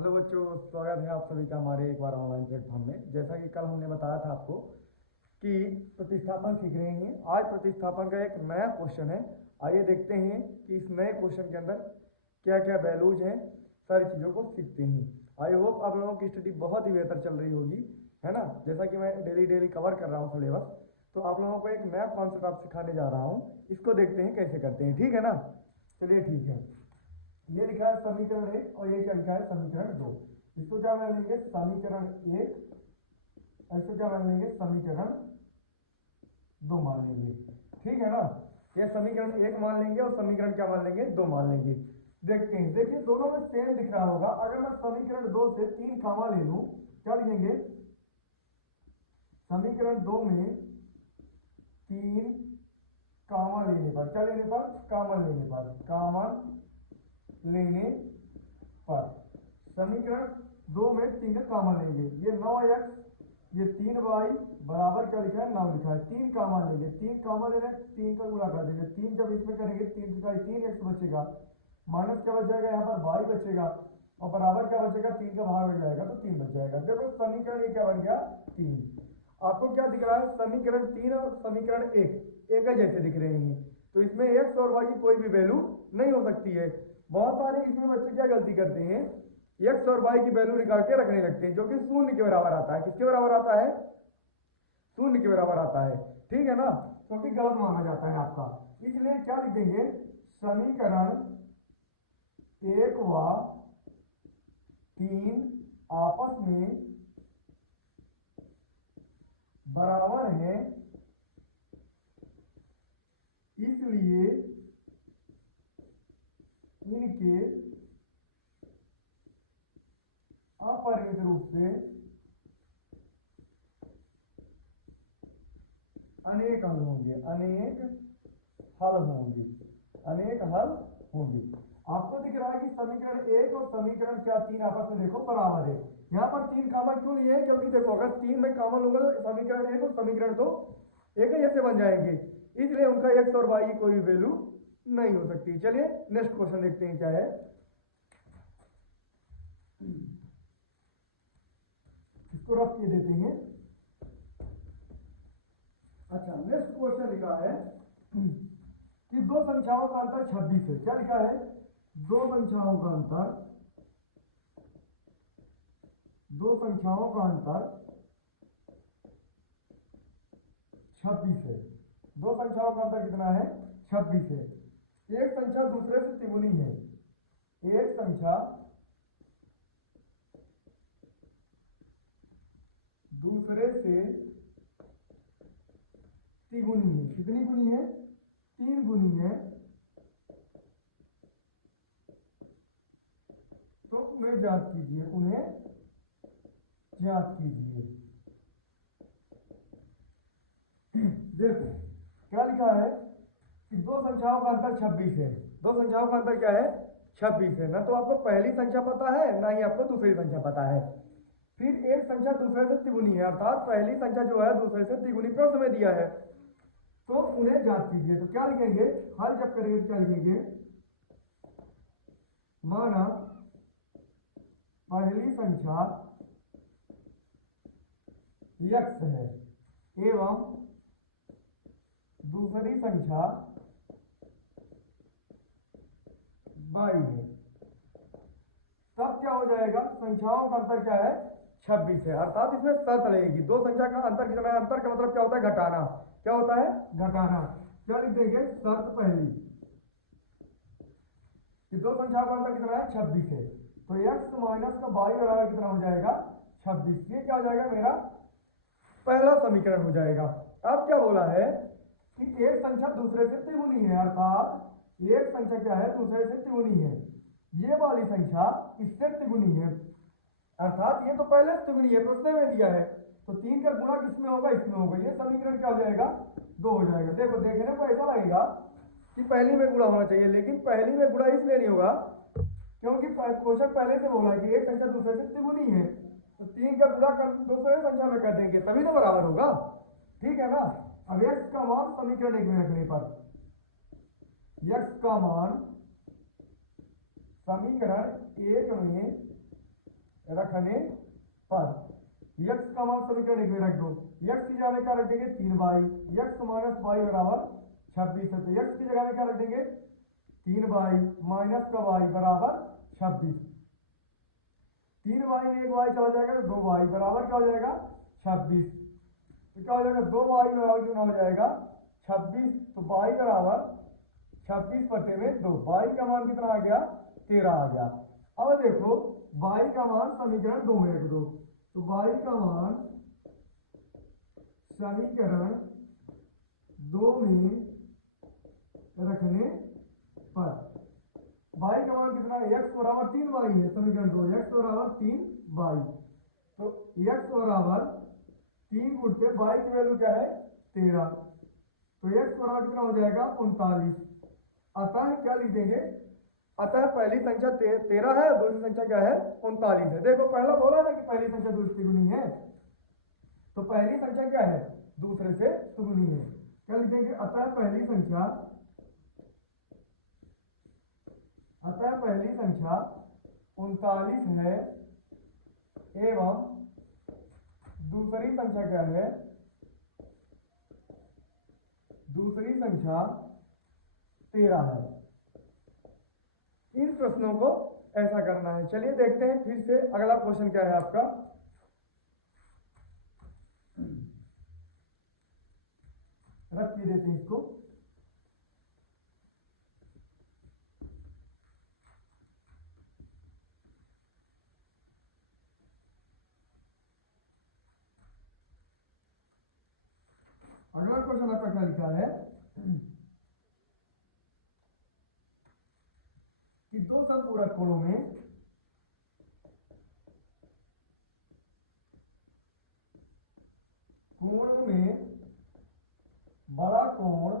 Hello बच्चों, स्वागत है आप सभी का हमारे एक बार ऑनलाइन प्लेटफॉर्म में। जैसा कि कल हमने बताया था आपको कि प्रतिस्थापन सीख रहे हैं। आज प्रतिस्थापन का एक नया क्वेश्चन है। आइए देखते हैं कि इस नए क्वेश्चन के अंदर क्या क्या वैल्यूज हैं, सारी चीज़ों को सीखते हैं। आई होप आप लोगों की स्टडी बहुत ही बेहतर चल रही होगी, है ना। जैसा कि मैं डेली डेली कवर कर रहा हूँ सिलेबस, तो आप लोगों को एक नया कॉन्सेप्ट आप सिखाने जा रहा हूँ। इसको देखते हैं कैसे करते हैं, ठीक है ना। चलिए ठीक है, ये लिखा है समीकरण एक और ये क्या लिखा है समीकरण दो। इसको क्या मान लेंगे समीकरण एक, इसको क्या मान लेंगे समीकरण दो मान लेंगे, ठीक है ना। ये समीकरण एक मान लेंगे और समीकरण क्या मान लेंगे दो मान लेंगे। देखते हैं, देखिए दोनों में सेम दिख रहा होगा। अगर मैं समीकरण दो से तीन कामा ले लूं, क्या लिखेंगे समीकरण दो में तीन कामा लेने पर, क्या लेने पर कामन लेने पर, कामन लेने पर समीकरण दो में तीन का कामन लेंगे। ये 9x ये 3y बराबर क्या लिखा है 9 लिखा है। तीन कामन लेंगे, तीन कामन लेना, तीन का गुणा कर देंगे। तीन जब इसमें करेंगे तीन का 3x बचेगा, माइनस क्या बच जाएगा यहाँ पर y बचेगा, और बराबर क्या बचेगा तीन का भाग बच जाएगा तो 3 बच जाएगा। देखो समीकरण ये क्या बन गया 3। आपको क्या दिख रहा है समीकरण 3 और समीकरण एक ही जैसे दिख रहे हैं, तो इसमें x और y की कोई भी वैल्यू नहीं हो सकती है। बहुत सारे इसमें बच्चे क्या गलती करते हैं, x और y की वैल्यू निकाल के रखने लगते हैं, जो कि शून्य के बराबर आता है। किसके बराबर आता है शून्य के बराबर आता है, ठीक है ना, क्योंकि गलत माना जाता है आपका। इसलिए क्या लिख देंगे समीकरण एक व तीन आपस में बराबर है, इसलिए इनके अपरिमित रूप से अनेक हल होंगे, अनेक हल होंगे, अनेक हल होंगे। आपको दिख रहा है कि समीकरण एक और समीकरण क्या तीन आपस में देखो बराबर है। यहाँ पर तीन कामन क्यों लिए हैं, क्योंकि देखो अगर तीन में कामन होगा तो समीकरण एक और समीकरण दो एक ही जैसे बन जाएंगे, इसलिए उनका एक्स और वाई की कोई भी वैल्यू नहीं हो सकती। चलिए नेक्स्ट क्वेश्चन देखते हैं क्या है। इसको रफ किए देते हैं। अच्छा, नेक्स्ट क्वेश्चन लिखा है कि दो संख्याओं का अंतर 26 है। क्या लिखा है दो संख्याओं का अंतर, दो संख्याओं का अंतर 26 है। दो संख्याओं का अंतर कितना है 26 है। एक संख्या दूसरे से तिगुनी है, एक संख्या दूसरे से तिगुनी है। कितनी गुनी है 3 गुनी है, तो उन्हें ज्ञात कीजिए, उन्हें ज्ञात कीजिए। देखो क्या लिखा है कि दो संख्याओं का अंतर 26 है। दो संख्याओं का अंतर क्या है 26 है ना। तो आपको पहली संख्या पता है ना ही आपको दूसरी संख्या पता है। फिर एक संख्या दूसरे से तिगुनी है, अर्थात पहली संख्या जो है दूसरे से तिगुनी प्रश्न में दिया है, तो उन्हें ज्ञात कीजिए। तो क्या लिखेंगे हल जब करेंगे क्या लिखेंगे, माना पहली संख्या x है एवं दूसरी संख्या y है, तब क्या हो जाएगा संख्याओं का अंतर क्या है 26 है। अर्थात इसमें शर्त लगेगी, दो संख्या का अंतर कितना है, अंतर का मतलब क्या होता है घटाना, क्या होता है घटाना। क्या लिख देंगे शर्त पहली कि दो संख्या का अंतर कितना है 26 है, तो x माइनस का y बराबर कितना हो जाएगा 26। ये क्या हो जाएगा मेरा पहला समीकरण हो जाएगा। अब क्या बोला है कि एक संख्या दूसरे से तिगुनी है, अर्थात एक संख्या क्या है दूसरे से तिगुनी है, ये वाली संख्या इससे तिगुनी है, अर्थात ये तो पहले से तिगुनी है प्रश्न में दिया है, तो 3 का गुणा किसमें होगा इसमें होगा। ये समीकरण क्या हो जाएगा 2 हो जाएगा। देखो देखने को ऐसा लगेगा कि पहली में गुणा होना चाहिए, लेकिन पहली में गुणा इसलिए नहीं होगा क्योंकि क्वेश्चन पहले से बोला कि एक संख्या दूसरे से तिगुनी है, तो 3 का गुणा कर दूसरे संख्या में कर देंगे तभी तो बराबर होगा, ठीक है ना। अब x का मान समीकरण एक में रखने पर, x का मान समीकरण एक में रखने पर x का मान समीकरण 1 में रख दो। x की जगह में क्या रख देंगे 3y, x माइनस y बराबर 26 है। तो x की जगह में क्या रख देंगे 3y माइनस का y बराबर 26। 3y में एक y चला जाएगा तो 2y बराबर क्या हो जाएगा 26। तो क्या हो जाएगा 2y बराबर कितना हो जाएगा 26। तो y बराबर 26 बटे में 2, y का मान कितना आ गया 13 आ गया। अब देखो y का मान समीकरण 2 में रख दो। तो y का मान समीकरण 2 में रखने पर y का मान कितना है x बराबर 3y है। समीकरण 2 x बराबर 3y। तो x बराबर 3 गुणते y की वैल्यू क्या है 13। तो x बराबर कितना हो जाएगा 39। अतः क्या लिख देंगे, अतः पहली संख्या 13 है, दूसरी संख्या क्या है 39 है। देखो पहला बोला ना कि पहली संख्या दूसरी से गुनी है, तो पहली संख्या क्या है दूसरे से सुगुनी है। क्या लिख देंगे, अतः पहली संख्या 39 है एवं दूसरी संख्या क्या है, दूसरी संख्या 13 है। इन प्रश्नों को ऐसा करना है। चलिए देखते हैं फिर से अगला क्वेश्चन क्या है आपका। रख के देते हैं इसको। अगला क्वेश्चन आपका क्या लिखा है कि दो समपूरक कोणों में बड़ा कोण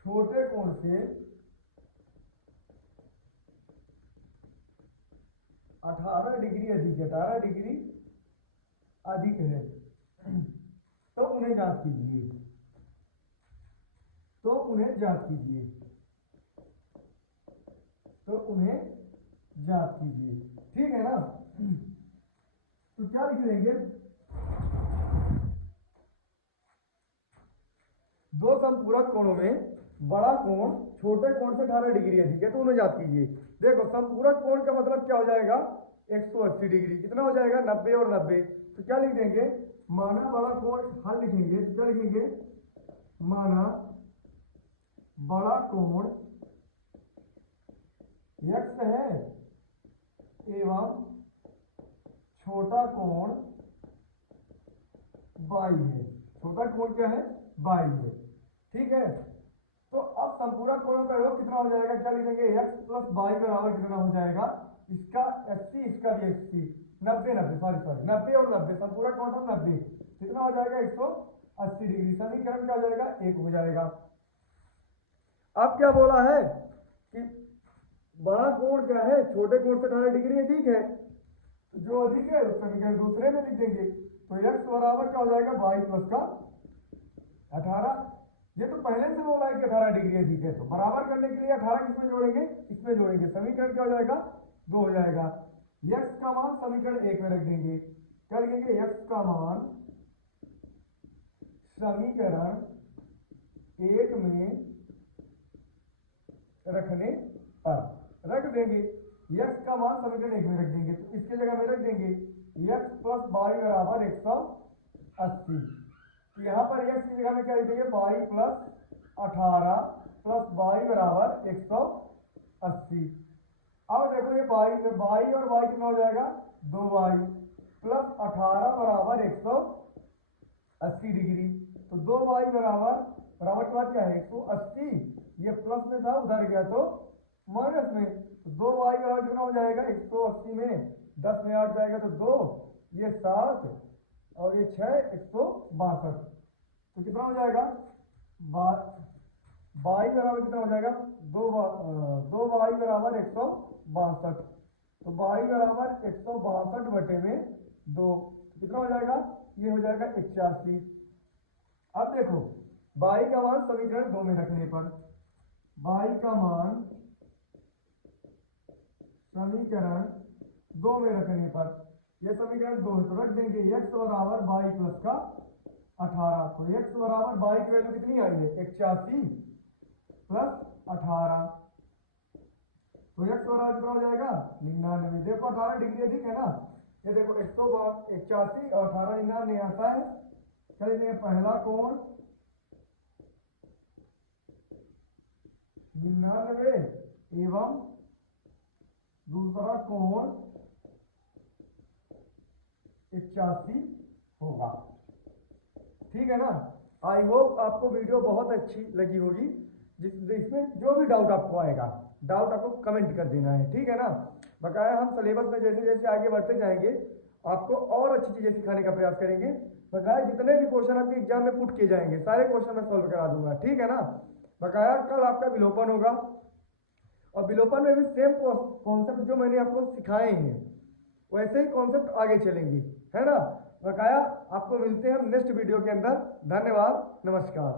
छोटे कोण से 18 डिग्री अधिक है, 18 डिग्री अधिक है, तो उन्हें ज्ञात कीजिए। तो उन्हें ज्ञात कीजिए। तो उन्हें ज्ञात कीजिए। ठीक है ना। तो क्या लिख देंगे, दो समपूरक कोणों में बड़ा कोण छोटे कोण से 18 डिग्री अधिक है, तो उन्हें ज्ञात कीजिए। देखो समपूरक कोण का मतलब क्या हो जाएगा 180 डिग्री। कितना हो जाएगा 90 और 90। तो क्या लिख देंगे, माना बड़ा कोण हल लिखेंगे तो क्या लिखेंगे, माना बड़ा कोण x है एवं छोटा कोण y है। छोटा कोण क्या है y है। ठीक है। तो अब संपूरक कोणों का योग कितना हो जाएगा, क्या लिख देंगे x प्लस y बराबर कितना हो जाएगा, इसका 80 इसका भी 80, 90 90 सॉरी 90 और 90, संपूरक कोण था 90, कितना हो जाएगा 180 डिग्री। समीकरण क्या हो जाएगा 1 हो जाएगा। अब क्या बोला है कि बड़ा कोण क्या है छोटे कोण से 18 डिग्री अधिक है, तो जो अधिक है उस समीकरण दूसरे में लिख देंगे। तो x बराबर क्या हो जाएगा y प्लस का 18। ये तो पहले से बोला है कि 18 डिग्री अधिक है, तो बराबर करने के लिए 18 किसमें जोड़ेंगे, इसमें जोड़ेंगे। समीकरण क्या हो जाएगा 2 हो जाएगा। x का मान समीकरण 1 में रख देंगे। क्या लिखेंगे, x का मान समीकरण 1 में रखने पर रख देंगे। x का मान समीकरण 1 में रख देंगे, तो इसके जगह में रख देंगे x प्लस y बराबर 180। यहाँ पर x की जगह में क्या लिख देंगे y प्लस 18 प्लस y बराबर 180। अब देखो ये y और y कितना हो जाएगा 2y प्लस 18 बराबर 180 डिग्री। तो 2y बराबर के बाद क्या है 180, ये प्लस में था उधर गया तो माइनस में। तो 2y बराबर कितना हो जाएगा 180 में 10 में 8 जाएगा तो 2, ये 7 और ये 6 162। तो कितना हो जाएगा y बराबर कितना हो जाएगा 2y बराबर 162। तो y बराबर 162 बटे में 2, कितना हो जाएगा, ये हो जाएगा 81। अब देखो y का मान समीकरण 2 में रखने पर y का मान समीकरण 2 में रखने पर, ये समीकरण 2 है तो रख देंगे x बराबर 22 प्लस का 18। तो x बराबर 22 की वैल्यू कितनी आई है 81 प्लस 18, तो x बराबर कितना हो जाएगा 99। देखो 18 डिग्री अधिक है ना, ये देखो 181 और 18 99 आता है। चलिए पहला कोण 99 एवं दूसरा कोण 81 होगा। ठीक है ना। आई होप आपको वीडियो बहुत अच्छी लगी होगी। इसमें जो भी डाउट आपको आएगा, डाउट आपको कमेंट कर देना है, ठीक है ना। बकाया हम सिलेबस में जैसे जैसे आगे बढ़ते जाएंगे आपको और अच्छी चीज़ें सिखाने का प्रयास करेंगे। बकाया जितने भी क्वेश्चन आपके एग्जाम में पुट किए जाएंगे सारे क्वेश्चन मैं सॉल्व करा दूंगा, ठीक है ना। बकाया कल आपका विलोपन होगा और विलोपन में भी सेम कॉन्सेप्ट जो मैंने आपको सिखाए हैं वैसे ही कॉन्सेप्ट आगे चलेंगे, है ना। बकाया आपको मिलते हैं हम नेक्स्ट वीडियो के अंदर। धन्यवाद, नमस्कार।